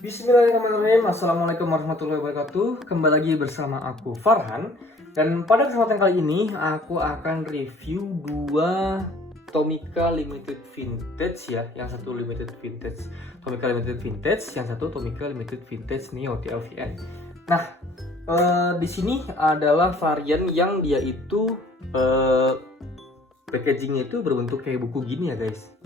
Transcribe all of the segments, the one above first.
Bismillahirrahmanirrahim. Assalamualaikum warahmatullahi wabarakatuh. Kembali lagi bersama aku Farhan. Dan pada kesempatan kali ini aku akan review dua Tomica Limited Vintage ya. Yang satu Limited Vintage Tomica Limited Vintage, yang satu Tomica Limited Vintage Neo TLVN. Nah, di sini adalah varian yang dia itu packagingnya itu berbentuk kayak buku gini ya guys.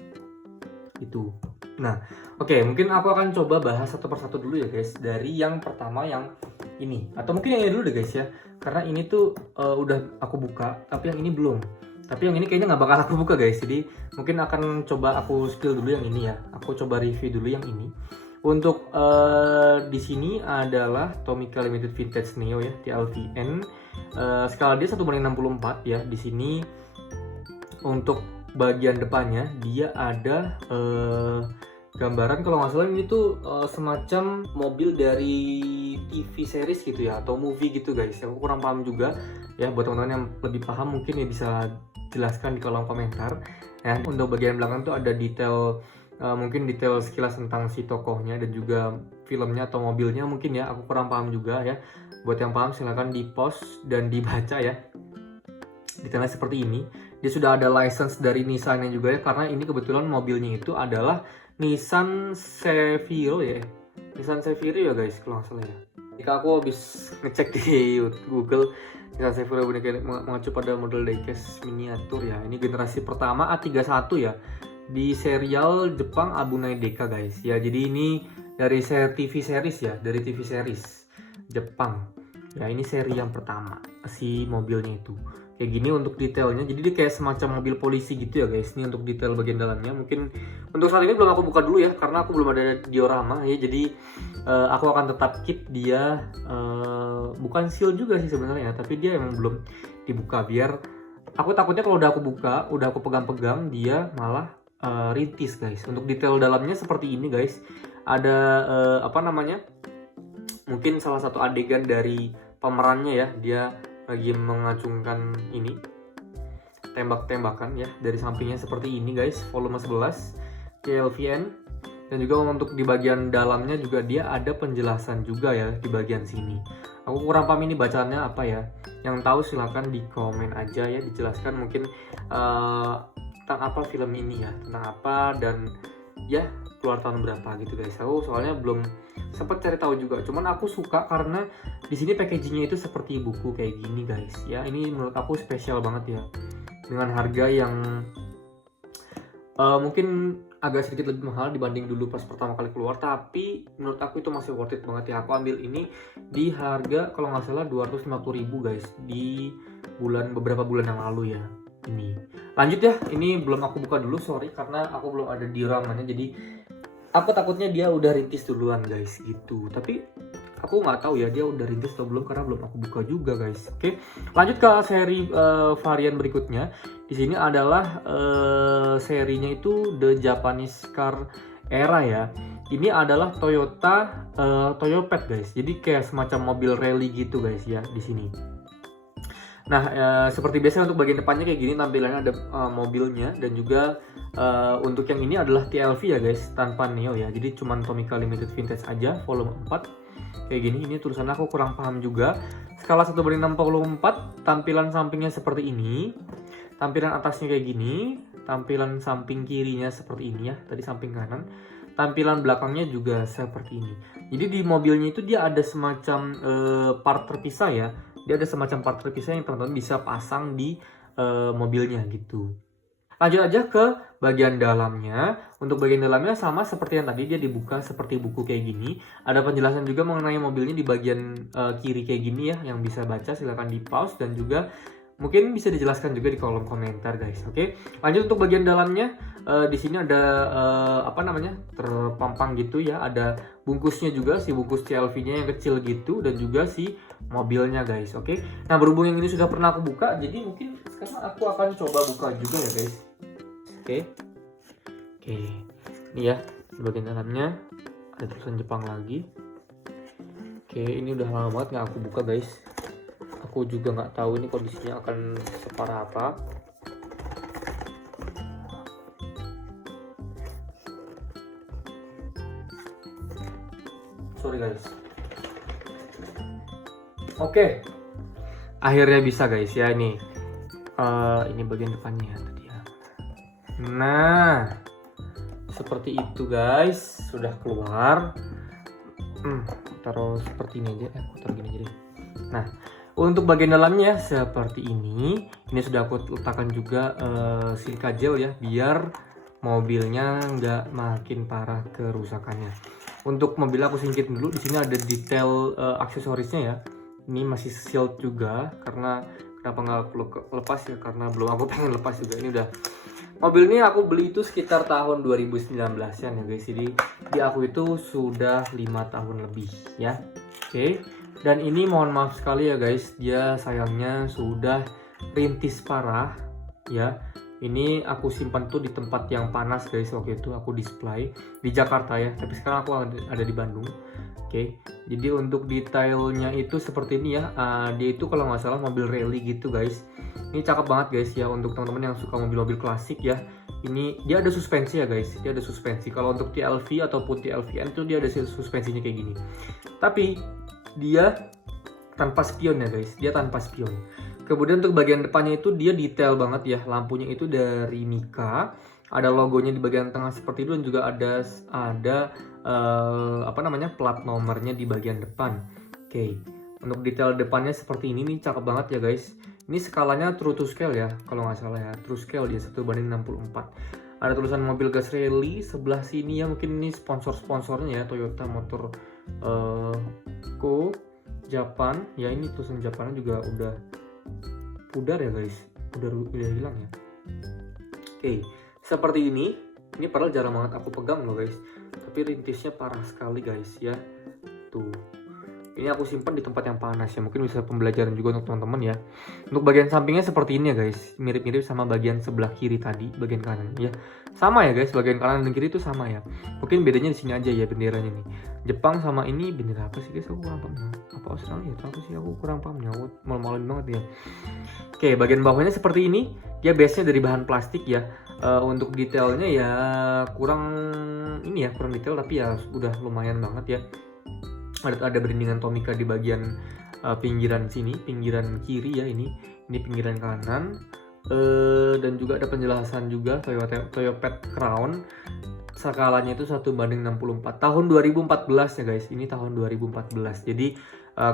Itu. Nah, oke, mungkin aku akan coba bahas satu persatu dulu ya guys. Dari yang pertama yang ini, atau mungkin yang ini dulu deh guys ya. Karena ini tuh udah aku buka, tapi yang ini belum. Tapi yang ini kayaknya nggak bakal aku buka guys. Jadi mungkin akan coba aku spill dulu yang ini ya. Aku coba review dulu yang ini. Untuk di sini adalah Tomica Limited Vintage Neo ya, TLVN. Skala dia 1/64 ya. Di sini untuk bagian depannya dia ada gambaran, kalau nggak salah ini tuh semacam mobil dari TV series gitu ya, atau movie gitu guys. Aku kurang paham juga ya, buat teman-teman yang lebih paham mungkin ya bisa jelaskan di kolom komentar ya. Untuk bagian belakang tuh ada detail, mungkin detail sekilas tentang si tokohnya dan juga filmnya atau mobilnya mungkin ya. Aku kurang paham juga ya. Buat yang paham silahkan di post dan dibaca ya. Detailnya seperti ini. Dia sudah ada license dari Nissan-nya juga ya, karena ini kebetulan mobilnya itu adalah Nissan Seviro ya. Nissan Seviro ya guys, kalau nggak salah ya. Jika aku habis ngecek di Google, Nissan Seviro mengacu pada model diecast miniatur ya. Ini generasi pertama A31 ya. Di serial Jepang Abunai Deka guys. Ya, jadi ini dari TV series ya, dari TV series Jepang. Ya, ini seri yang pertama si mobilnya itu. Kayak gini untuk detailnya, jadi dia kayak semacam mobil polisi gitu ya guys. Ini untuk detail bagian dalamnya. Mungkin untuk saat ini belum aku buka dulu ya, karena aku belum ada diorama ya. Jadi aku akan tetap keep dia, bukan seal juga sih sebenarnya, tapi dia emang belum dibuka. Biar aku takutnya kalau udah aku buka, udah aku pegang-pegang, dia malah rintis guys. Untuk detail dalamnya seperti ini guys. Ada apa namanya? Mungkin salah satu adegan dari pemerannya ya, dia lagi mengacungkan ini tembak-tembakan ya. Dari sampingnya seperti ini guys, volume 11 TLVN. Dan juga untuk di bagian dalamnya juga dia ada penjelasan juga ya di bagian sini. Aku kurang paham ini bacaannya apa ya. Yang tahu silahkan di komen aja ya, dijelaskan mungkin tentang apa film ini ya, tentang apa dan ya keluar tahun berapa gitu guys. Aku soalnya belum sempat cari tahu juga. Cuman aku suka karena di sini packagingnya itu seperti buku kayak gini guys. Ya, ini menurut aku spesial banget ya. Dengan harga yang mungkin agak sedikit lebih mahal dibanding dulu pas pertama kali keluar, tapi menurut aku itu masih worth it banget ya. Aku ambil ini di harga kalau nggak salah 250.000 guys di beberapa bulan yang lalu ya. Ini lanjut ya, ini belum aku buka dulu, sorry karena aku belum ada dioramanya, jadi aku takutnya dia udah rintis duluan guys gitu. Tapi aku nggak tahu ya dia udah rintis atau belum karena belum aku buka juga guys. Oke, lanjut ke seri varian berikutnya. Di sini adalah serinya itu The Japanese Car Era ya. Ini adalah Toyota Toyopet guys. Jadi kayak semacam mobil rally gitu guys ya di sini. Nah, seperti biasa untuk bagian depannya kayak gini tampilannya, ada mobilnya, dan juga untuk yang ini adalah TLV ya guys, tanpa Neo ya. Jadi cuman Tomica Limited Vintage aja, volume 4. Kayak gini, ini tulisannya aku kurang paham juga. Skala 1/64, tampilan sampingnya seperti ini. Tampilan atasnya kayak gini, tampilan samping kirinya seperti ini ya, tadi samping kanan. Tampilan belakangnya juga seperti ini. Jadi di mobilnya itu dia ada semacam part terpisah ya. Dia ada semacam part terpisah yang teman-teman bisa pasang di mobilnya gitu. Lanjut aja ke bagian dalamnya. Untuk bagian dalamnya sama seperti yang tadi, dia dibuka seperti buku kayak gini. Ada penjelasan juga mengenai mobilnya di bagian kiri kayak gini ya, yang bisa baca silahkan di pause dan juga mungkin bisa dijelaskan juga di kolom komentar guys. Oke, lanjut untuk bagian dalamnya. Di sini ada apa namanya, terpampang gitu ya, ada bungkusnya juga, si bungkus CLV-nya yang kecil gitu, dan juga si mobilnya guys. Oke, nah berhubung yang ini sudah pernah aku buka, jadi mungkin sekarang aku akan coba buka juga ya guys. Oke, ini ya di bagian dalamnya ada tulisan Jepang lagi. Oke, ini udah lama banget nggak aku buka guys. Aku juga nggak tahu ini kondisinya akan separah apa. sorry guys. Oke, akhirnya bisa guys ya ini. Ini bagian depannya ya tadi ya. Nah, seperti itu guys, sudah keluar. Taruh seperti ini aja, aku taruh gini aja deh. Nah, untuk bagian dalamnya seperti ini. Ini sudah aku letakkan juga silika gel ya, biar mobilnya nggak makin parah kerusakannya. Untuk mobil aku singkirin dulu. Di sini ada detail aksesorisnya ya. Ini masih sealed juga, karena kenapa nggak aku lepas ya, karena belum aku pengen lepas juga. Ini udah, mobil ini aku beli itu sekitar tahun 2019-an ya guys. Jadi di aku itu sudah 5 tahun lebih ya. Oke. Dan ini mohon maaf sekali ya guys, dia sayangnya sudah rintis parah ya. Ini aku simpan tuh di tempat yang panas guys. Waktu itu aku display di Jakarta ya, tapi sekarang aku ada di Bandung. Oke, jadi untuk detailnya itu seperti ini ya. Dia itu kalau nggak salah mobil rally gitu guys. Ini cakep banget guys ya, untuk teman-teman yang suka mobil-mobil klasik ya. Ini dia ada suspensi ya guys, dia ada suspensi. Kalau untuk TLV ataupun TLVN itu dia ada suspensinya kayak gini. Tapi dia tanpa spion ya guys, dia tanpa spion. Kemudian untuk bagian depannya itu dia detail banget ya, lampunya itu dari Mika. Ada logonya di bagian tengah seperti itu, dan juga ada plat nomornya di bagian depan. Oke, untuk detail depannya seperti ini nih, cakep banget ya guys. Ini skalanya true to scale ya, kalau nggak salah ya, true scale dia 1:64. Ada tulisan mobil gas rally sebelah sini ya, mungkin ini sponsor-sponsornya ya, Toyota Motor Co Japan ya. Ini tulisan Japannya juga udah pudar ya guys, udah hilang ya. Oke, seperti ini padahal jarang banget aku pegang loh guys, tapi rintisnya parah sekali guys ya. Tuh, ini aku simpan di tempat yang panas ya, mungkin bisa pembelajaran juga untuk teman-teman ya. Untuk bagian sampingnya seperti ini ya guys, mirip-mirip sama bagian sebelah kiri tadi, bagian kanan ya. Sama ya guys, bagian kanan dan kiri itu sama ya. Mungkin bedanya di sini aja ya benderanya nih. Jepang sama ini bendera apa sih guys? Aku kurang paham. Apa Australia atau apa sih? Aku kurang paham ya. Malu-maluin banget ya. Oke, bagian bawahnya seperti ini. Dia base-nya dari bahan plastik ya. Untuk detailnya ya kurang detail, tapi ya udah lumayan banget ya. Ada berindingan Tomica di bagian pinggiran sini, pinggiran kiri ya ini pinggiran kanan. Dan juga ada penjelasan juga Toyota Crown. Skalanya itu 1:64 tahun 2014 ya guys. Ini tahun 2014. Jadi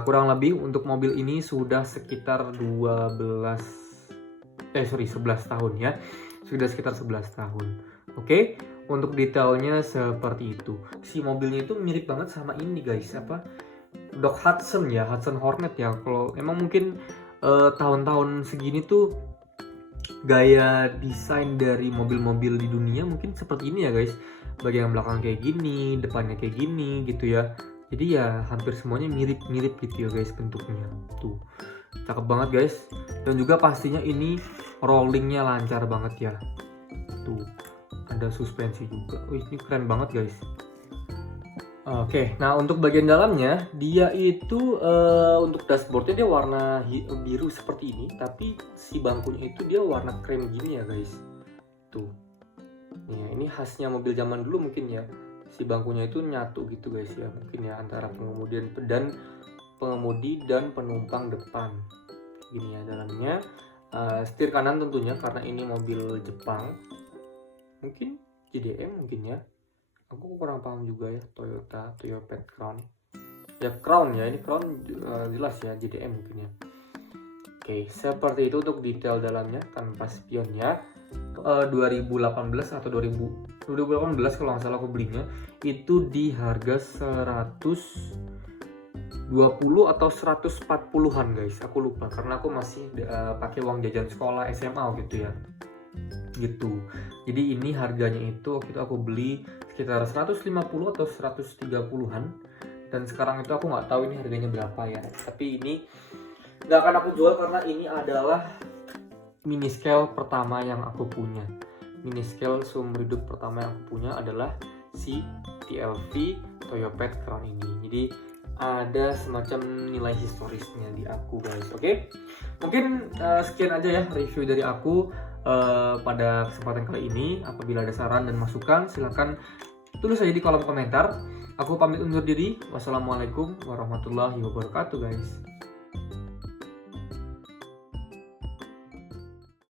kurang lebih untuk mobil ini sudah sekitar 11 tahun ya. Sudah sekitar 11 tahun. Oke, untuk detailnya seperti itu. Si mobilnya itu mirip banget sama ini guys, Doc Hudson ya, Hudson Hornet ya. Kalau emang mungkin tahun-tahun segini tuh gaya desain dari mobil-mobil di dunia mungkin seperti ini ya guys. Bagian belakang kayak gini, depannya kayak gini gitu ya. Jadi ya hampir semuanya mirip-mirip gitu ya guys bentuknya. Tuh, cakep banget guys. Dan juga pastinya ini rollingnya lancar banget ya. Tuh, ada suspensi juga. Wih, ini keren banget guys. Oke, nah untuk bagian dalamnya dia itu untuk dashboardnya dia warna biru seperti ini, tapi si bangkunya itu dia warna krem gini ya guys. Tuh, ya ini khasnya mobil zaman dulu mungkin ya. Si bangkunya itu nyatu gitu guys ya, mungkin ya antara pengemudi dan penumpang depan. Gini ya dalamnya. Setir kanan tentunya karena ini mobil Jepang. Mungkin JDM mungkin ya. Aku kurang paham juga ya. Toyota Crown. Ya Crown ya, ini Crown jelas ya, JDM mungkin ya. Oke, seperti itu untuk detail dalamnya tanpa spionnya. 2018 atau 2018 kalau nggak salah aku belinya itu di harga 120 atau 140-an guys. Aku lupa karena aku masih pakai uang jajan sekolah SMA gitu ya. Gitu. Jadi ini harganya itu waktu itu aku beli sekitar 150 atau 130-an, dan sekarang itu aku nggak tahu ini harganya berapa ya. Tapi ini nggak akan aku jual karena ini adalah mini scale pertama yang aku punya. Mini scale seumur hidup pertama yang aku punya adalah si TLV Toyota Crown ini. Jadi ada semacam nilai historisnya di aku guys. Oke, mungkin sekian aja ya review dari aku pada kesempatan kali ini. Apabila ada saran dan masukan silahkan Tulis aja di kolom komentar. Aku pamit undur diri. Wassalamualaikum warahmatullahi wabarakatuh guys.